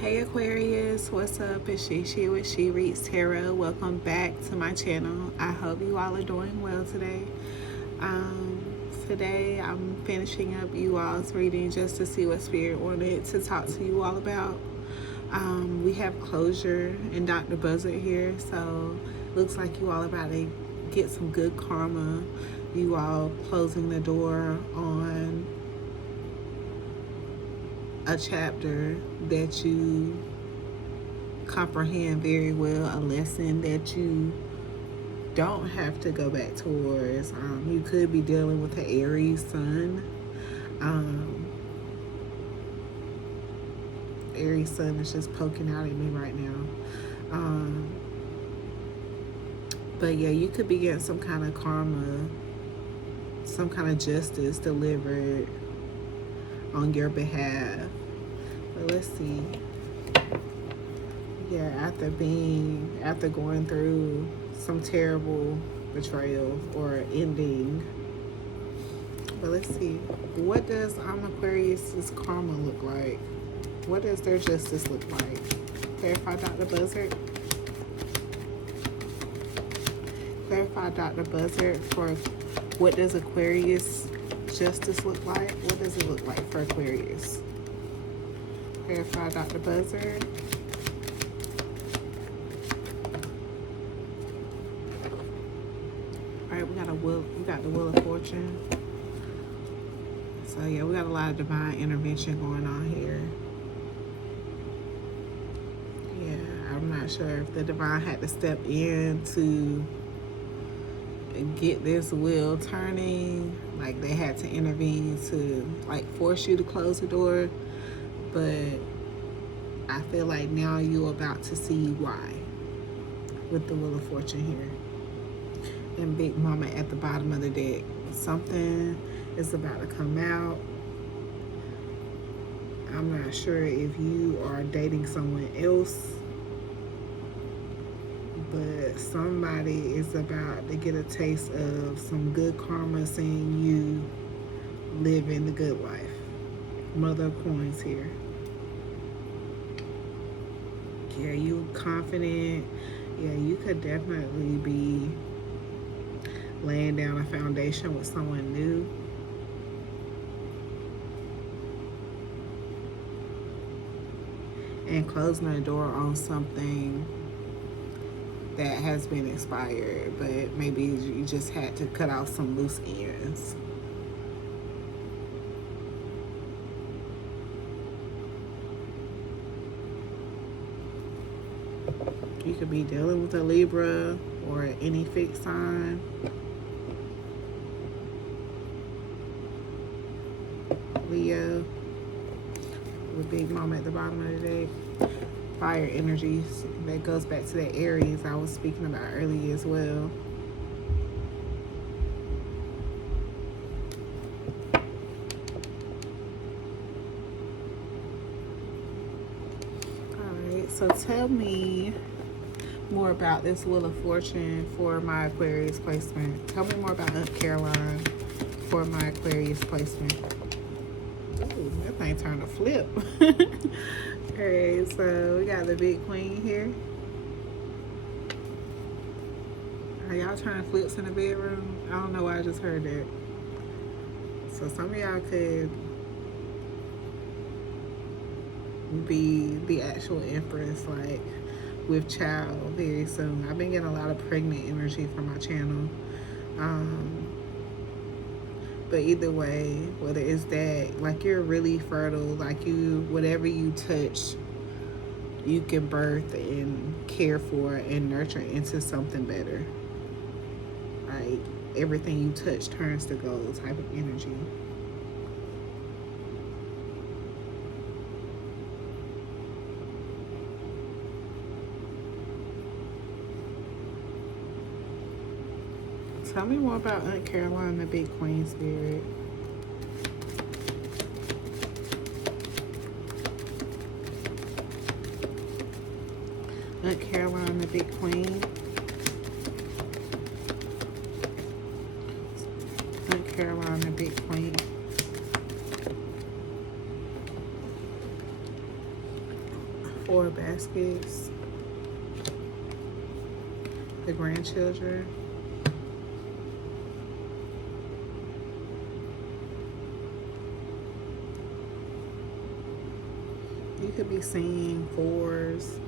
Hey Aquarius, what's up? It's She with She Reads Tarot. Welcome back to my channel. I hope you all are doing well today. Um, Today I'm finishing up you all's reading just to see what Spirit wanted to talk to you all about. We have closure and Dr. Buzzard here, so looks like you all about to get some good karma. You all closing the door on a chapter that you comprehend very well, a lesson that you don't have to go back towards. You could be dealing with an Aries sun. Aries sun is just poking out at me right now. But yeah, you could be getting some kind of karma, some kind of justice delivered on your behalf. But let's see. Yeah, after going through some terrible betrayal or ending. But let's see. What does Aquarius's karma look like? What does their justice look like? Clarify, Dr. Buzzard. Clarify, Dr. Buzzard, for what does Aquarius justice look like? What does it look like for Aquarius? Clarify, Dr. Buzzard. Alright, we got the Wheel of Fortune. So yeah, we got a lot of divine intervention going on here. Yeah, I'm not sure if the divine had to step in to get this wheel turning. Like they had to intervene to like force you to close the door. But I feel like now you're about to see why with the Wheel of Fortune here. And Big Mama at the bottom of the deck. Something is about to come out. I'm not sure if you are dating someone else, but somebody is about to get a taste of some good karma, seeing you living the good life. Mother of Coins here. Yeah, you confident. Yeah, you could definitely be laying down a foundation with someone new. And closing the door on something that has been expired, but maybe you just had to cut off some loose ends. You could be dealing with a Libra or any fixed sign. Leo with Big Mama at the bottom of the deck. Fire energies. That goes back to that Aries I was speaking about earlier as well. Alright, so tell me more about this Wheel of Fortune for my Aquarius placement. Tell me more about Aunt Caroline for my Aquarius placement. Ooh, that thing turned to flip. Alright, so we got the Big Queen here. Are y'all turning flips in the bedroom? I don't know why I just heard that. So some of y'all could be the actual Empress, like with child very soon. I've been getting a lot of pregnant energy from my channel. But either way, whether it's that, like you're really fertile, like you, whatever you touch, you can birth and care for and nurture into something better. Like everything you touch turns to gold type of energy. Tell me more about Aunt Caroline, the Big Queen Spirit. Aunt Caroline, the Big Queen. Aunt Caroline, the Big Queen. 4 baskets. The grandchildren. You could be seeing 4s.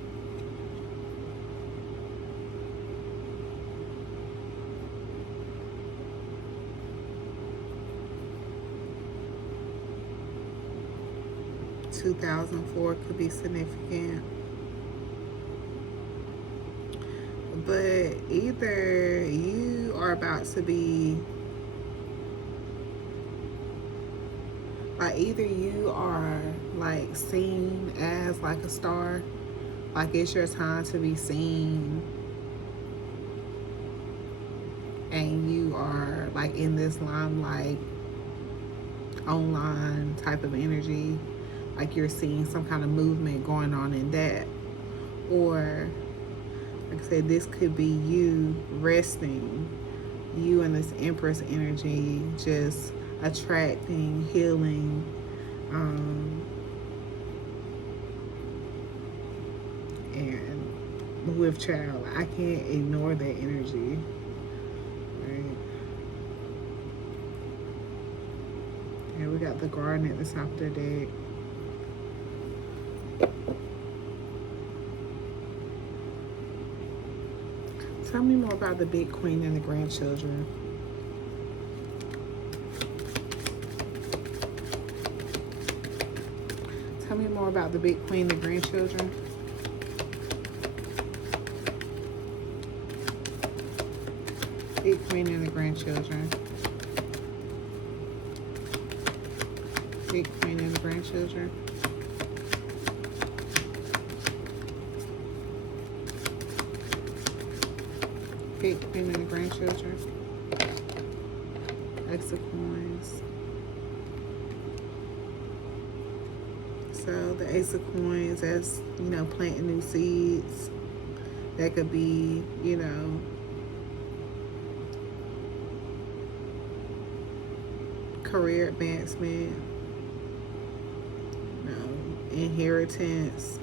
$2,004 could be significant. But either you are about to be, like, either you are like seen as like a star, like it's your time to be seen, and you are like in this limelight, online type of energy, like you're seeing some kind of movement going on in that. Or like I said, this could be you resting, you in this Empress energy, just attracting, healing, and with child, I can't ignore that energy, right? And we got the garden at the top of the deck. Tell me more about the big queen and the grandchildren. Tell me more about the big queen and the grandchildren. Big queen and the grandchildren. Big queen and the grandchildren. Big queen and the grandchildren. Ace of coins. So the Ace of coins, that's, you know, planting new seeds. That could be, you know, career advancement, you know, inheritance.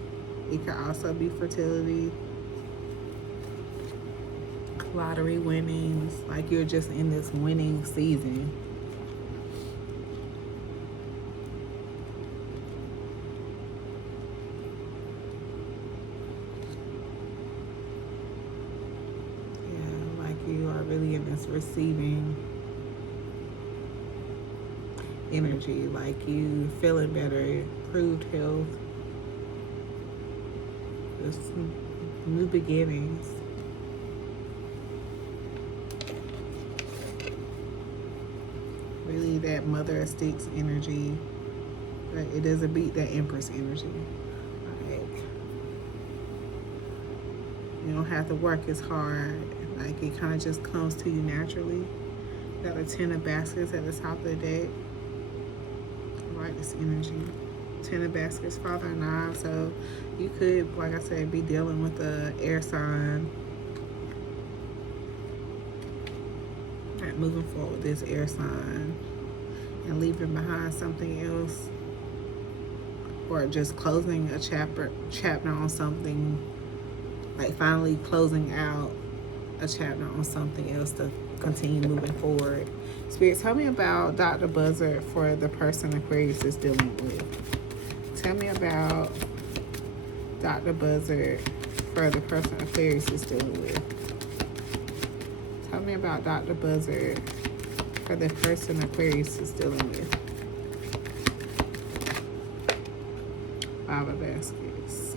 It could also be fertility. Lottery winnings, like you're just in this winning season. Yeah, like you are really in this receiving energy, like you feeling better, improved health, just new beginnings. Really that Mother of Sticks energy, but it doesn't beat that Empress energy. Like, you don't have to work as hard. Like, it kind of just comes to you naturally. Got a 10 of baskets at the top of the deck. I like this energy. 10 of baskets, Father of Knives. So you could, like I said, be dealing with the air sign. Moving forward, this air sign, and leaving behind something else, or just closing a chapter on something, like finally closing out a chapter on something else to continue moving forward. Spirit, tell me about Dr. Buzzard for the person Aquarius is dealing with. Tell me about Dr. Buzzard for the person Aquarius is dealing with. Tell me about Dr. Buzzard for the person Aquarius is dealing with. 5 of baskets.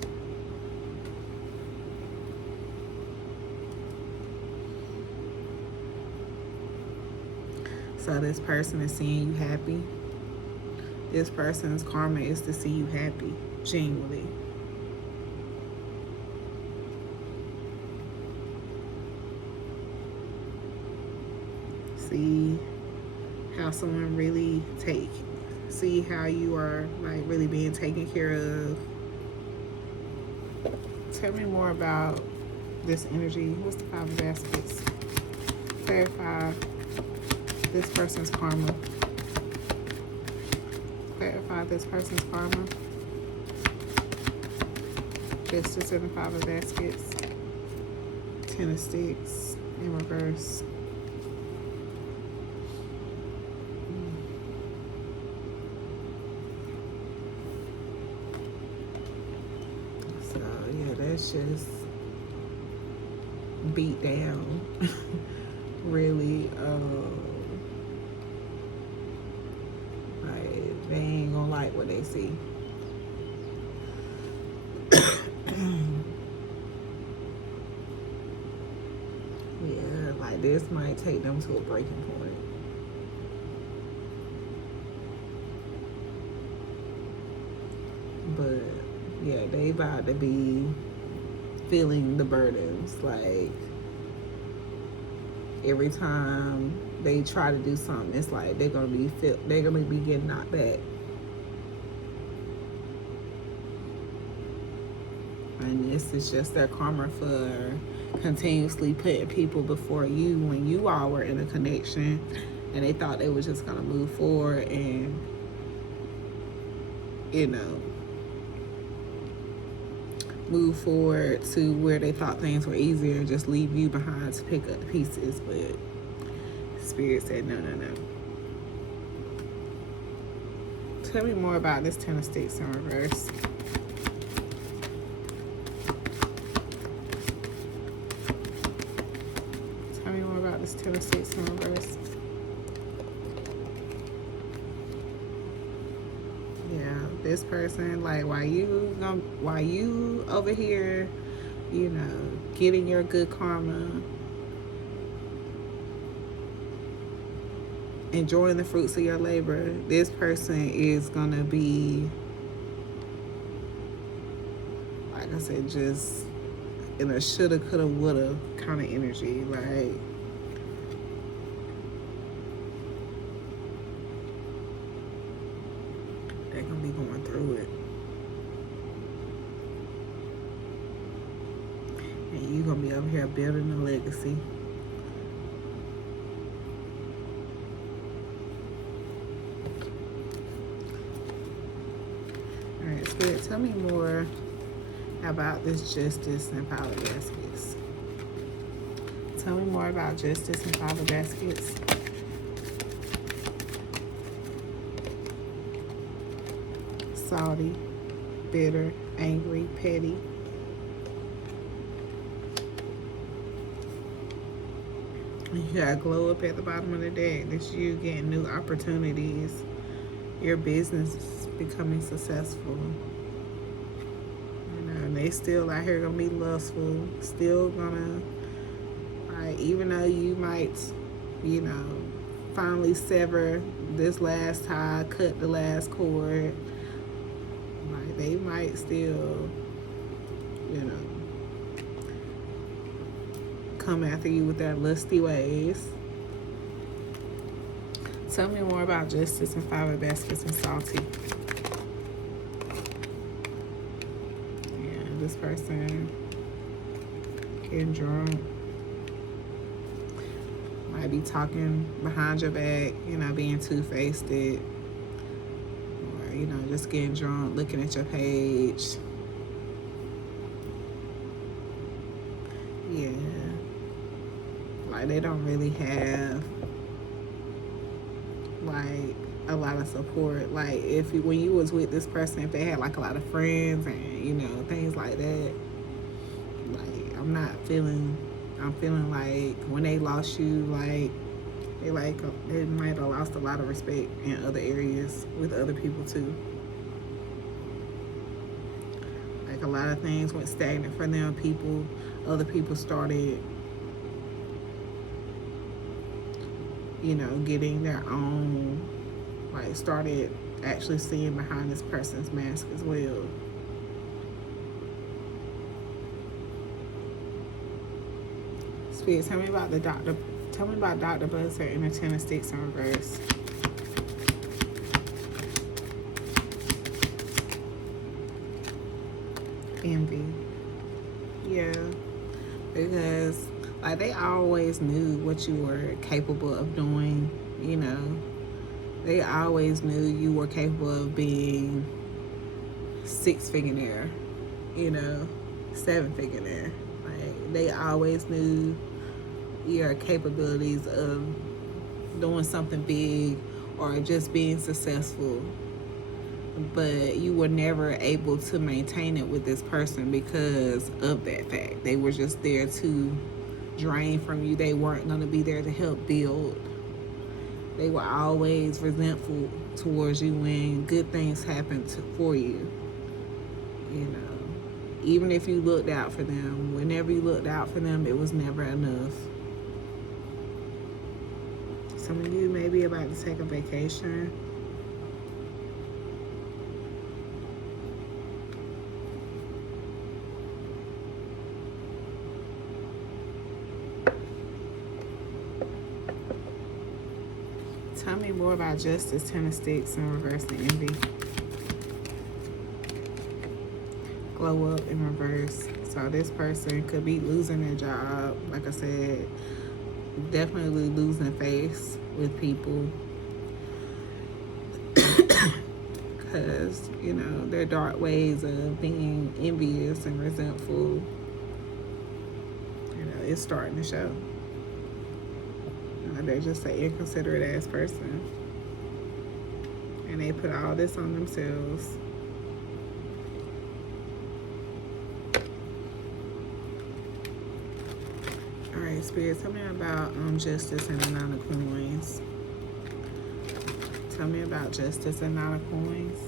So this person is seeing you happy. This person's karma is to see you happy, genuinely. See how someone really see how you are like really being taken care of. Tell me more about this energy. What's the 5 of baskets? Clarify this person's karma. Clarify this person's karma. Justice in the Five of Baskets. Ten of Sticks in reverse. So yeah, that's just beat down. Really, like they ain't gonna like what they see. Yeah, like this might take them to a breaking point. But yeah, they about to be feeling the burdens. Like every time they try to do something, it's like they're gonna be getting knocked back. And this is just their karma for continuously putting people before you when you all were in a connection and they thought they were just gonna move forward and, you know, move forward to where they thought things were easier and just leave you behind to pick up the pieces. But Spirit said no. Tell me more about this Ten of Sticks in reverse. Tell me more about this Ten of Sticks in reverse. Yeah, this person, like, while you over here, you know, getting your good karma, enjoying the fruits of your labor, this person is gonna be, like I said, just in a shoulda, coulda, woulda kind of energy. Like, they're gonna be going through it. And you're gonna be over here building a legacy. Alright, Spirit, tell me more about this Justice and Five of Baskets. Tell me more about Justice and Five of Baskets. Salty, bitter, angry, petty. You got glow up at the bottom of the deck. This you getting new opportunities. Your business is becoming successful. You know, and they still out here gonna be lustful. Still gonna, like, even though you might, you know, finally sever this last tie, cut the last cord, like, they might still, you know, come after you with their lusty ways. Tell me more about Justice and Five of Baskets and Salty. Yeah, this person getting drunk. Might be talking behind your back, you know, being two-faced. Or, you know, just getting drunk, looking at your page. Yeah. Like, they don't really have, like, a lot of support. Like, when you was with this person, if they had, like, a lot of friends and, you know, things like that, like, I'm feeling like when they lost you, like, they might have lost a lot of respect in other areas with other people too. Like, a lot of things went stagnant for them. Other people started, you know, getting their own, like, started actually seeing behind this person's mask as well. Spirit, tell me about Dr. Buzzer and the Ten of Sticks in reverse. Envy. Yeah. Because, like, they always knew what you were capable of doing, you know. They always knew you were capable of being six-figure, you know. seven-figure there. Like, they always knew your capabilities of doing something big or just being successful, but you were never able to maintain it with this person because of that fact. They were just there to drain from you. They weren't going to be there to help build. They were always resentful towards you when good things happened for you. You know, even if you looked out for them, whenever you looked out for them, it was never enough. Some of you may be about to take a vacation. Tell me more about Justice, Ten of Sticks, and Reverse the Envy. Glow Up in reverse. So this person could be losing their job. Like I said, definitely losing face with people. Because, you know, their dark ways of being envious and resentful, you know, it's starting to show. They're just an inconsiderate ass person, and they put all this on themselves. All right, Spirit, tell me about Justice and the Nine of Coins. Tell me about Justice and Nine of Coins.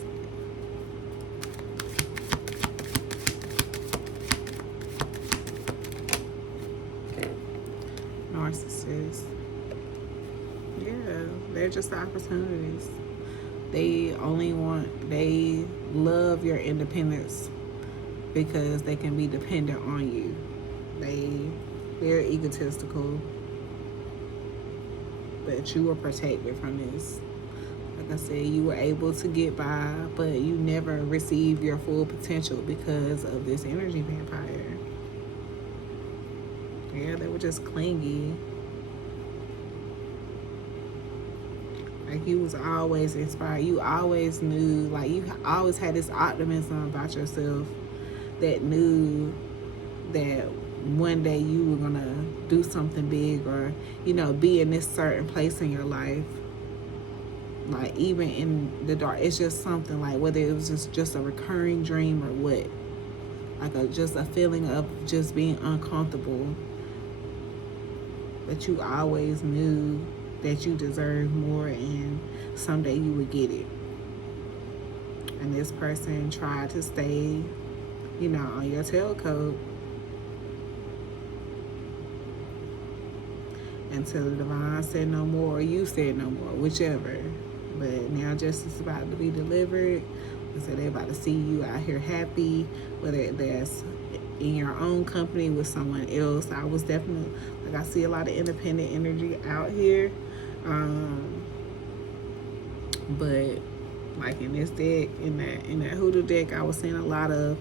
Narcissist. Yeah, they're just the opportunities. They love your independence because they can be dependent on you. They're egotistical, but you were protected from this. Like I said, you were able to get by, but you never received your full potential because of this energy vampire. Yeah, they were just clingy. Like, you was always inspired. You always knew, like, you always had this optimism about yourself that knew that one day you were going to do something big or, you know, be in this certain place in your life. Like, even in the dark, it's just something like, whether it was just a recurring dream or what. Like, just a feeling of just being uncomfortable. But you always knew that you deserve more and someday you would get it. And this person tried to stay, you know, on your tailcoat until the divine said no more or you said no more, whichever. But now justice is about to be delivered. So they're about to see you out here happy, whether that's in your own company with someone else. I was definitely, like, I see a lot of independent energy out here. But like in this deck, in that hoodoo deck, I was seeing a lot of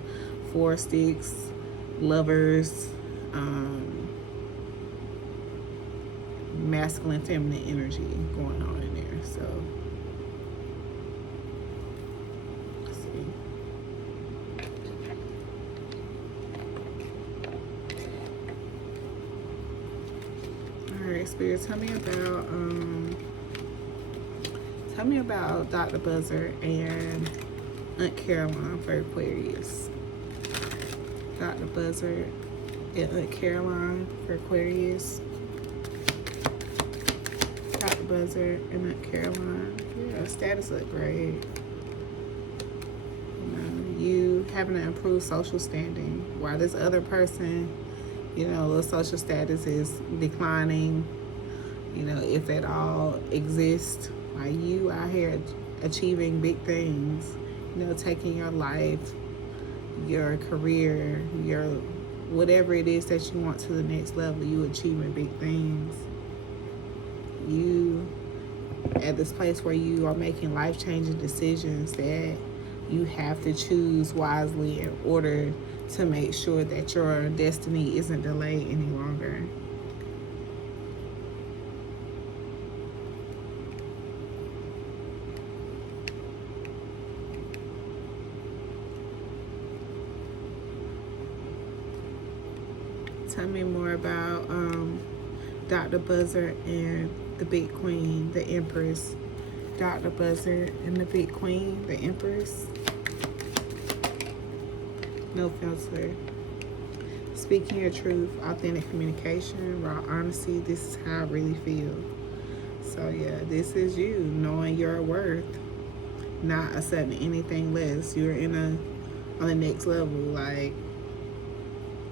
4 sticks, lovers, masculine, feminine energy going on in there. So let's see. All right, Spirit, tell me about Dr. Buzzard and Aunt Caroline for Aquarius. Dr. Buzzard and Aunt Caroline for Aquarius. Dr. Buzzard and Aunt Caroline. Yeah, status look great. You know, you having to improve social standing while this other person, you know, the social status is declining, you know, if at all exists. Like, you out here achieving big things, you know, taking your life, your career, your whatever it is that you want to the next level, you achieving big things. You at this place where you are making life-changing decisions that you have to choose wisely in order to make sure that your destiny isn't delayed any longer. Tell me more about Dr. Buzzard and the Big Queen, the Empress. Dr. Buzzard and the Big Queen, the Empress. No filter. Speaking your truth, authentic communication, raw honesty. This is how I really feel. So yeah, this is you knowing your worth, not accepting anything less. You're on the next level. Like,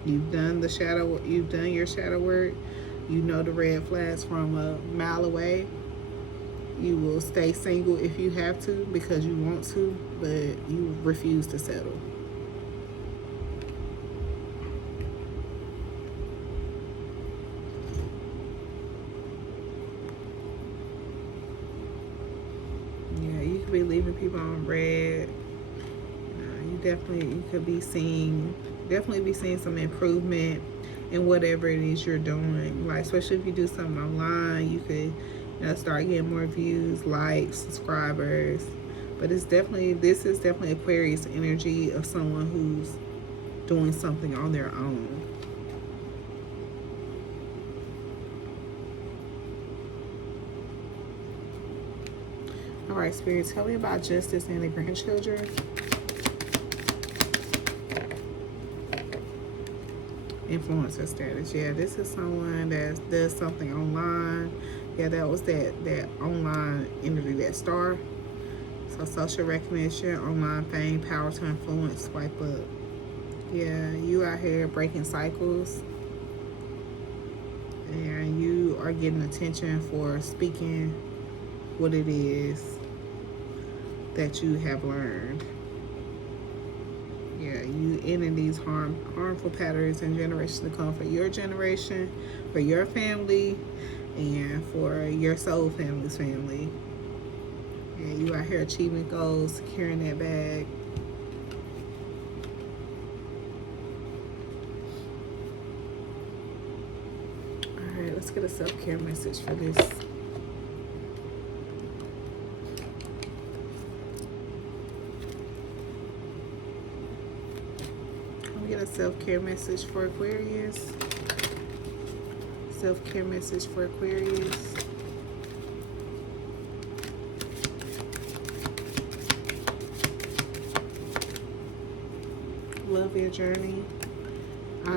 you've done your shadow work. You know the red flags from a mile away. You will stay single if you have to because you want to, but you refuse to settle. Yeah, you could be leaving people on red. You could be definitely be seeing some improvement in whatever it is you're doing. Like, especially if you do something online, you could start getting more views, likes, subscribers. But this is definitely Aquarius energy of someone who's doing something on their own. All right, Spirit, tell me about justice and the grandchildren. Influencer status. Yeah, this is someone that does something online. Yeah, that was that online energy, that star. So social recognition, online fame, power to influence, swipe up. Yeah, you out here breaking cycles. And you are getting attention for speaking what it is that you have learned. Yeah, you ending these harmful patterns and generations to come for your generation, for your family, and for your soul family's family. Yeah, you out here achieving goals, securing that bag. All right, let's get a self-care message for this. Get a self-care message for Aquarius. Self-care message for Aquarius. Love your journey.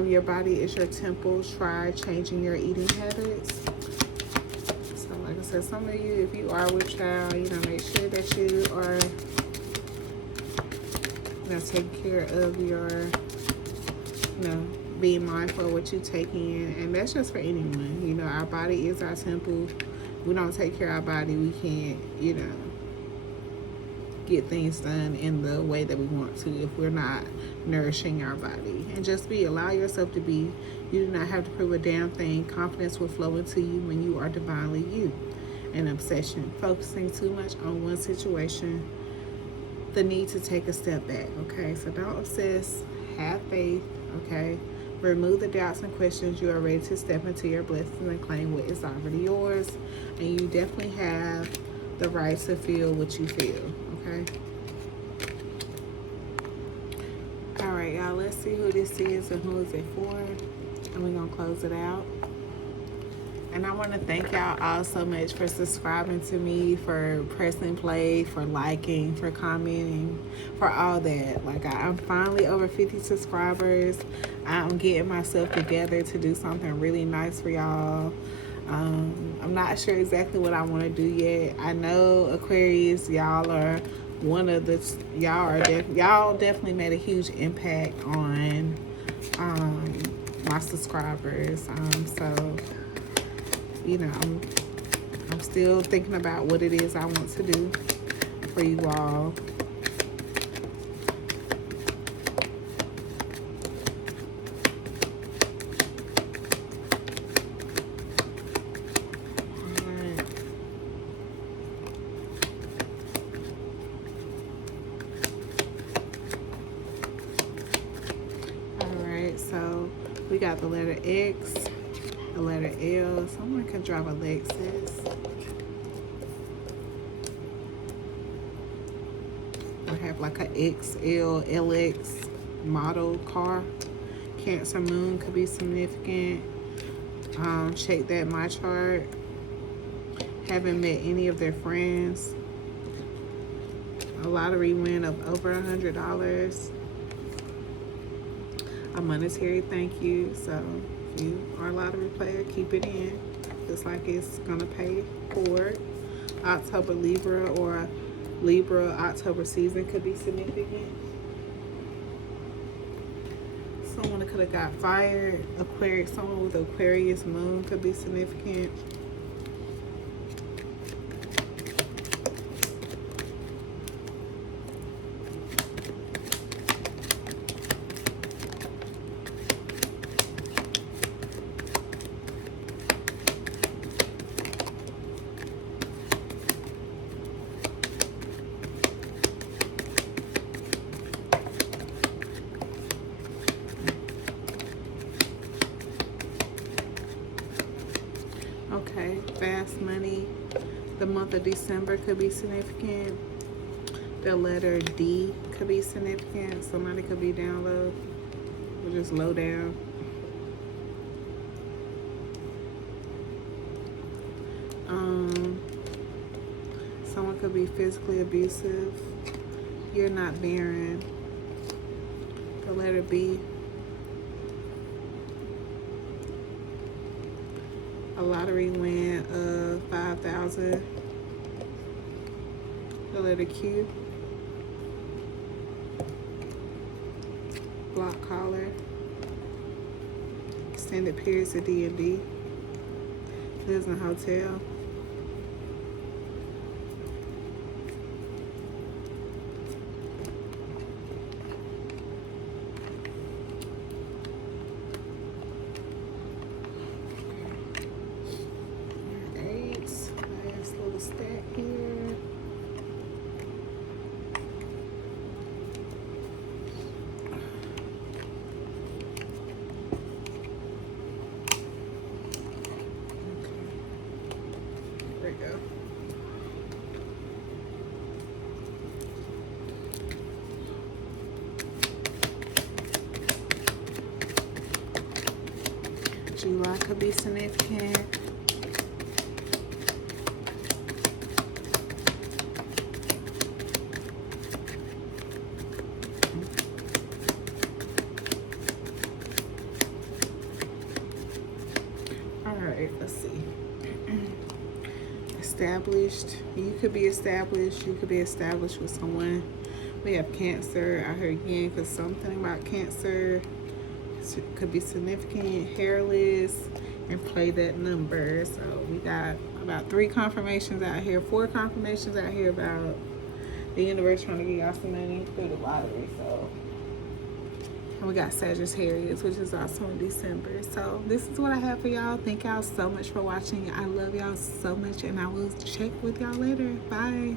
Your body is your temple. Try changing your eating habits. So like I said, some of you, if you are with child, make sure that you are taking care of your being mindful of what you take in. And that's just for anyone. Our body is our temple. We don't take care of our body, we can't get things done in the way that we want to if we're not nourishing our body. And just allow yourself to be. You do not have to prove a damn thing. Confidence will flow into you when you are divinely you. An obsession, focusing too much on one situation, the need to take a step back. Okay, so don't obsess. Have faith. Okay, remove the doubts and questions. You are ready to step into your blessings and claim what is already yours. And you definitely have the right to feel what you feel. Okay. All right, y'all. Let's see who this is and who is it for. And we're gonna close it out. And I want to thank y'all all so much for subscribing to me, for pressing play, for liking, for commenting, for all that. Like, I'm finally over 50 subscribers. I'm getting myself together to do something really nice for y'all. I'm not sure exactly what I want to do yet. I know Aquarius, y'all are one of the, y'all definitely made a huge impact on my subscribers. So I'm still thinking about what it is I want to do for you all. Alright, so we got the letter X, the letter L. Someone can drive a Lexus. Or have like a XL, LX model car. Cancer moon could be significant. Check that my chart. Haven't met any of their friends. A lottery win of over $100. A monetary thank you. So if you are a lottery player, keep it in. Looks like it's gonna pay forward. October Libra or Libra October season could be significant. Someone could have got fired. Aquarius, someone with Aquarius moon could be significant. Okay, fast money. The month of December could be significant. The letter D could be significant. Somebody could be down low or just low down. Someone could be physically abusive. You're not barren. The letter B. A lottery win of 5,000. The letter Q. Block caller. Extended periods of D&D. Lives in a hotel. Stack here. There we go. July could be significant. Let's see. Established. You could be established. You could be established with someone. We have Cancer. I heard again because something about Cancer could be significant. Hairless and play that number. So we got about 3 confirmations out here, 4 confirmations out here about the universe trying to get y'all some money through the lottery. So. And we got Sagittarius, which is also in December. So this is what I have for y'all. Thank y'all so much for watching. I love y'all so much, and I will check with y'all later. Bye.